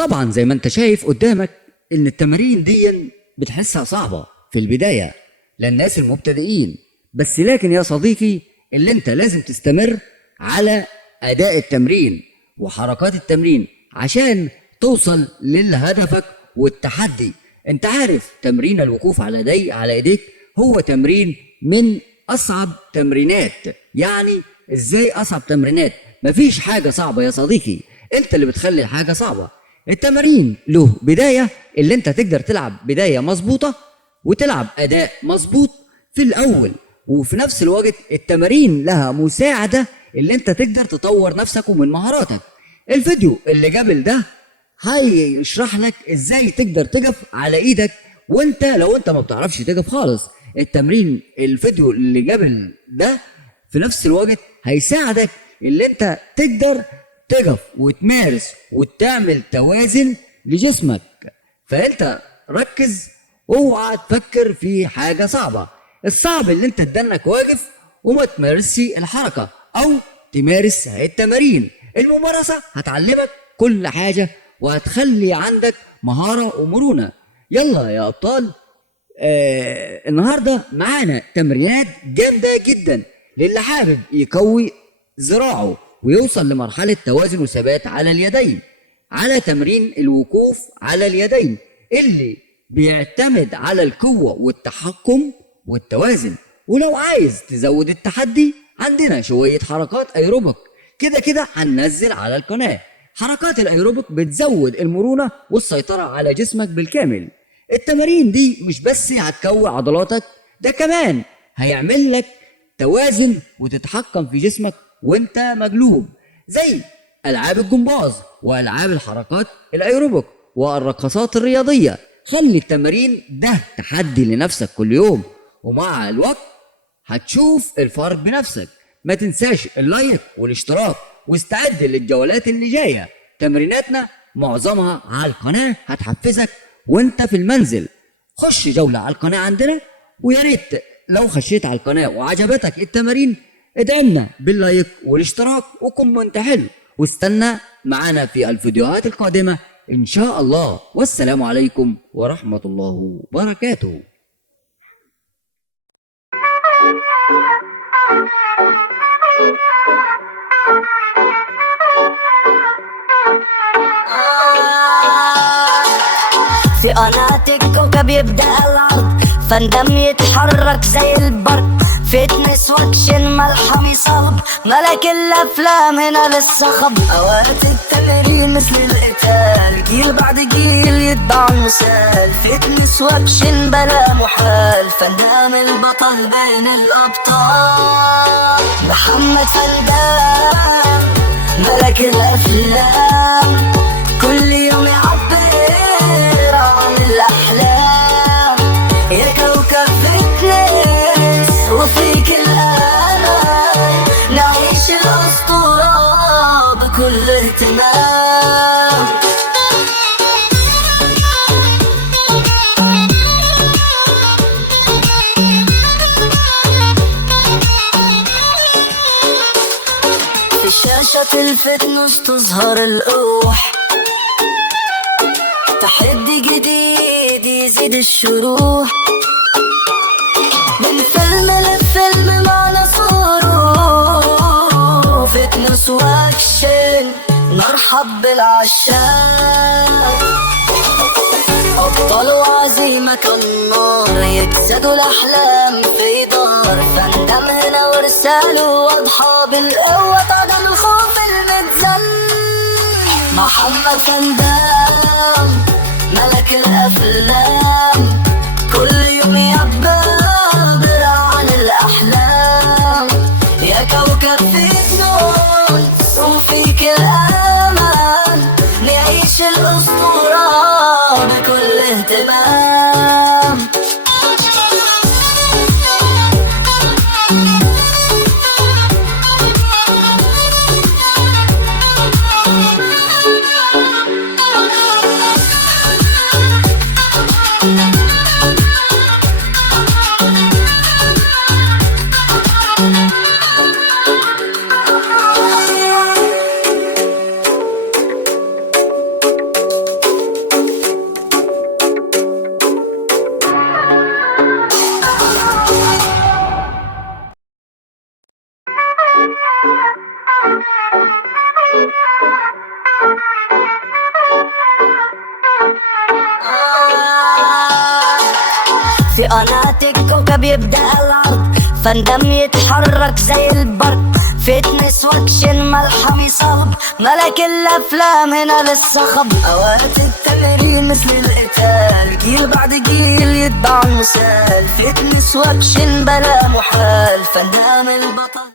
طبعا زي ما انت شايف قدامك ان التمارين دي بتحسها صعبة في البداية للناس المبتدئين، بس لكن يا صديقي اللي انت لازم تستمر على اداء التمرين وحركات التمرين عشان توصل لهدفك والتحدي. انت عارف تمرين الوقوف على ايديك هو تمرين من اصعب تمرينات. يعني ازاي اصعب تمرينات؟ مفيش حاجة صعبة يا صديقي، انت اللي بتخلي الحاجة صعبة. التمارين له بداية اللي انت تقدر تلعب بداية مظبوطة وتلعب اداء مظبوط في الاول، وفي نفس الوقت التمارين لها مساعدة اللي انت تقدر تطور نفسك ومن مهاراتك. الفيديو اللي قبل ده هيشرح لك ازاي تقدر تقف على ايدك وانت لو انت ما بتعرفش تقف خالص. التمرين الفيديو اللي قبل ده في نفس الوقت هيساعدك اللي انت تقدر تقف وتمارس وتعمل توازن لجسمك. فانت ركز، اوعى تفكر في حاجة صعبة. الصعب اللي انت تدنك واقف وما تمارسش الحركة او تمارس التمارين. الممارسة هتعلمك كل حاجة وهتخلي عندك مهارة ومرونة. يلا يا ابطال، النهاردة معانا تمرينات جامدة جدا للي حابب يقوي ذراعه ويوصل لمرحلة توازن وثبات على اليدين، على تمرين الوقوف على اليدين اللي بيعتمد على القوة والتحكم والتوازن. ولو عايز تزود التحدي عندنا شوية حركات ايروبيك كده كده هننزل على القناة. حركات الايروبيك بتزود المرونة والسيطرة على جسمك بالكامل. التمارين دي مش بس هتقوي عضلاتك، ده كمان هيعمل لك توازن وتتحكم في جسمك وانت مقلوب، زي العاب الجمباز والعاب الحركات الايروبيك والرقصات الرياضية. خلي التمارين ده تحدي لنفسك كل يوم، ومع الوقت هتشوف الفرق بنفسك. ما تنساش اللايك والاشتراك واستعد للجولات اللي جاية. تمريناتنا معظمها على القناة هتحفزك وانت في المنزل. خش جولة على القناة عندنا، ويا ريت لو خشيت على القناة وعجبتك التمارين ادعمنا باللايك والاشتراك وكومنت حلو، واستنى معانا في الفيديوهات القادمة ان شاء الله. والسلام عليكم ورحمة الله وبركاته. في قناتك كوكب يبدأ العرض، فندم يتحرك زي البرق، فتنس واكشن ملحمي صلب، ملك الافلام هنا للصخب. اوقات التمرين مثل القتال، جيل بعد جيل يتبع المثال، فتنس واكشن بلا محال، فنان البطل بين الابطال. محمد فندام ملك الافلام، كل يوم يعبر عن الاحلام. يا كوكب فتنس وفيك الامل، نعيش الاسطوره بكل اهتمام. في شاشة الفتنس تظهر القوح، تحدي جديد يزيد الشروح، من فيلم لفيلم معنا صاروخ. فتنس واكشن مرحب بالعشاق، أبطال وعزيمة كالنار، يجسدوا الأحلام في دار. فندم هنا ورساله واضحة بالقوة تعدم الخوف المتزن. محمد فندام ملك الأفلام، كل يوم يعبر عن الأحلام. يا كوكب فتنس وفيك الأمان، نعيش الأسطورة بكل اهتمام. في قناة الكوكب يبدأ العرض، فندم يتحرك زي البرق، فتنس واكشن ملحمي صعب، ملك الافلام هنا للصخب. اوقات التمرين مثل القتال، جيل بعد جيل يتبع المثال، فتنس واكشن بلا محال، فنان البطل.